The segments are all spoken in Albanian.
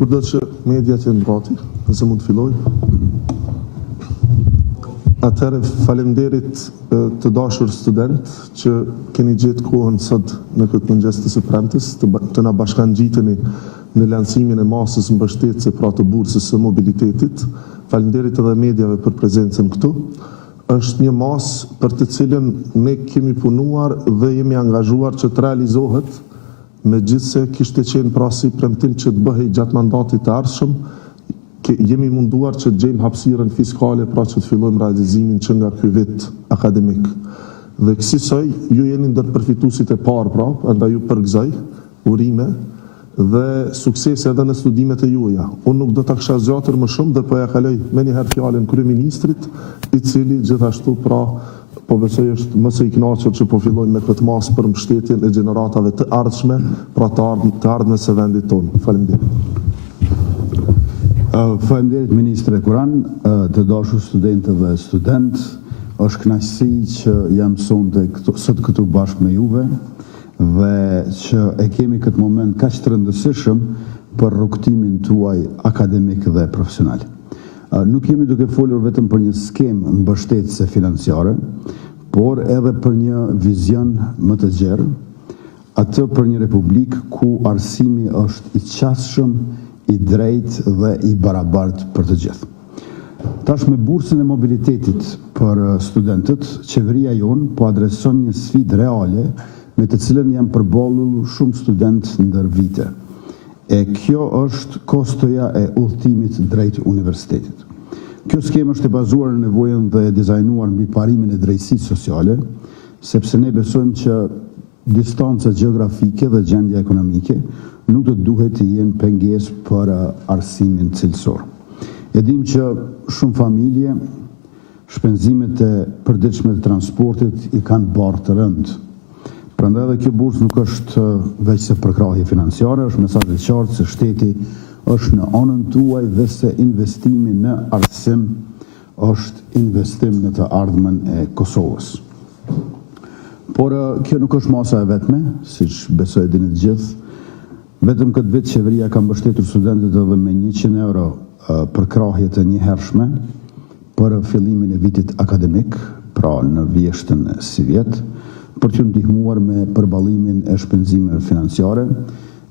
Kurdo që media që në gati, nëse mund të filloj. Atëherë faleminderit të dashur student që keni gjetë kohën sot në këtë mëngjes të së premtes të na bashkangjiteni në lancimin e masës mbështetëse pra të bursës së mobilitetit. Faleminderit edhe mediave për prezencën këtu. Është një masë për të cilën ne kemi punuar dhe jemi angazhuar që të realizohet, megjithse kishte qenë pra si premtim që të bëhej gjatë mandatit të ardhshëm, jemi munduar që të gjejmë hapësirën fiskale pra që të fillojmë realizimin që nga ky vit akademik. Dhe kësaj ju jeni ndër përfituesit e parë pra, andaj ju përgëzoj, urime dhe suksese edhe në studimet e juaja. Unë nuk do ta kisha zgjatur më shumë dhe po ja kaloj me një herë fjalën kryeministrit, i cili gjithashtu pra po besoj është më së i kënaqur që po fillojmë me këtë masë për mbështetjen e gjeneratave të ardhshme, pra të ardhmes së vendit tonë. Faleminderit. Faleminderit Ministre Kuran, të dashur studentë dhe student, është kënaqësi që jam sonte sot këtu bashkë me juve dhe që e kemi këtë moment kaq të rëndësishëm për rrugtimin tuaj akademik dhe profesional. Nuk jemi duke folur vetëm për një skemë mbështetëse financiare, por edhe për një vizion më të gjerë, atë për një republikë ku arsimi është i qasshëm, i drejt dhe i barabartë për të gjithë. Tash me bursën e mobilitetit për studentët, qeveria jonë po adreson një sfidë reale me të cilën janë përballur shumë studentë ndër vite. E kjo është kostoja e udhëtimit drejt universitetit. Kjo skemë është e bazuar në nevojën dhe e dizajnuar mbi parimin e drejtësisë sociale, sepse ne besojmë që distanca gjeografike dhe gjendja ekonomike nuk do të duhet të jenë pengesë për arsimin cilësor. E dim që shumë familje shpenzimet e përditshme të transportit i kanë barë të rëndë. Prandaj edhe kjo bursë nuk është veç se përkrahje financiare, është mesazh i qartë se shteti është në anën tuaj dhe se investimi në arsim është investim në të ardhmen e Kosovës. Por kjo nuk është masa e vetme, siç besoj e dini të gjithë. Vetëm këtë vit qeveria ka mbështetur studentët edhe me 100 euro për krahje të njëhershme për fillimin e vitit akademik, pra në vjeshtën si vjet, për t'ju ndihmuar me përballimin e shpenzimeve financiare.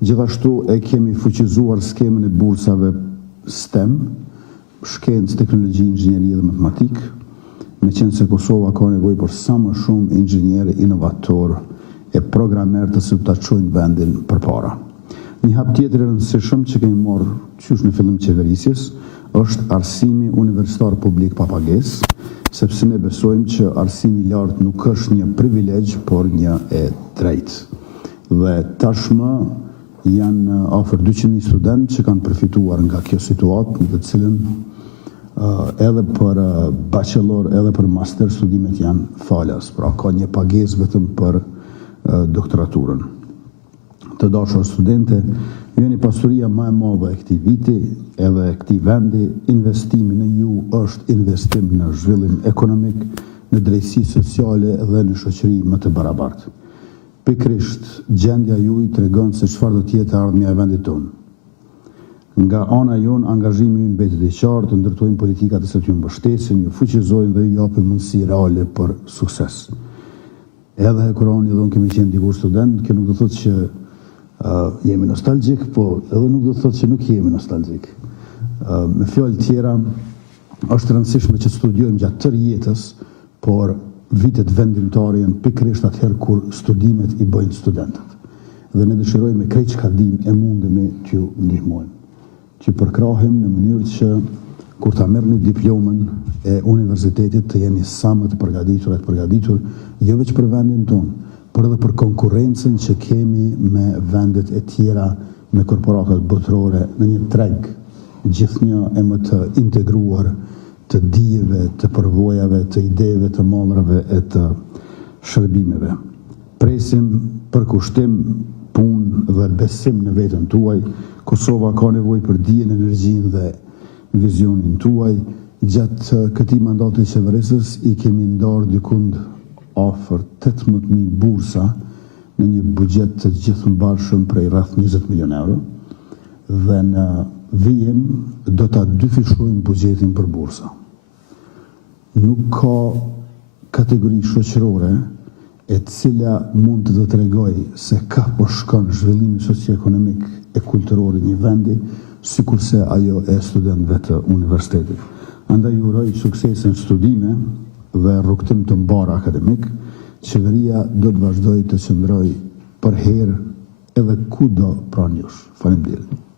Gjithashtu e kemi fuqizuar skemën e bursave STEM, shkencë, teknologji, inxhinieri dhe matematikë, me qenë se Kosova ka nevojë për sa më shumë inxhinierë, inovatorë e programerë të cilët ta çojnë vendin përpara. Një hap tjetër i rëndësishëm që kemi marrë qysh në fillim qeverisjes është arsimi universitar publik pa pagesë, sepse ne besojmë që arsimi i lartë nuk është një privilegj, por një e drejtë. Dhe tashmë janë afër 200.000 studentë që kanë përfituar nga kjo situatë, në të cilën edhe për bachelor, edhe për master studimet janë falas, pra ka një pagesë vetëm për doktoraturën. Të dashur studente, ju jeni pasuria më e madhe e këtij viti edhe këtij vendi. Investimi në ju është investim në zhvillim ekonomik, në drejtësi sociale dhe në shoqëri më të barabartë. Pikërisht, gjendja juaj tregon se çfarë do të jetë ardhmja e vendit tonë. Nga ana jonë, angazhimi ynë mbetet i qartë, të ndërtojmë politika të cilat ju mbështesin, ju fuqizojnë dhe ju japin mundësi reale për sukses. Edhe e kurani dhe unë kemi qenë dikur student, kjo nuk do thotë që jemi nostalgjik, po edhe nuk do të thotë që nuk jemi nostalgjik. Me fjalë tjera, është rëndësishme që studiojmë gjatë tërë jetës, por vitet vendimtare janë pikërisht atëherë kur studimet i bëjnë studentët. Dhe ne dëshirojmë me krejt çka dim e mundemi t'ju ndihmojmë. Që përkrahim në mënyrë që kur ta merrni diplomën e universitetit të jeni sa më të përgatitur, jo vetëm për vendin tonë, por edhe për konkurrencën që kemi me vendet e tjera, me korporatat botërore, në një treg gjithnjë e më të integruar të dijeve, të përvojave, të ideve, të mallrave e të shërbimeve. Presim përkushtim, punë dhe besim në veten tuaj. Kosova ka nevojë për dijen, energjinë dhe vizionin tuaj. Gjatë këtij mandati qeverisës i kemi ndarë dikund afër 18.000 bursa në një buxhet të gjithëmbarshëm prej rreth 20 milion euro dhe në vijim do ta dyfishojmë buxhetin për bursa. Nuk ka kategori shoqërore e cila mund të tregoj se ka po shkon zhvillimi socio-ekonomik e kulturor i një vendi, sikurse ajo e studentëve të universitetit. Andaj uroj sukses në studime dhe rrugtim të mbar akademik. Qeveria do të vazhdojë të qëndrojë për herë edhe kudo pranë jush. Faleminderit.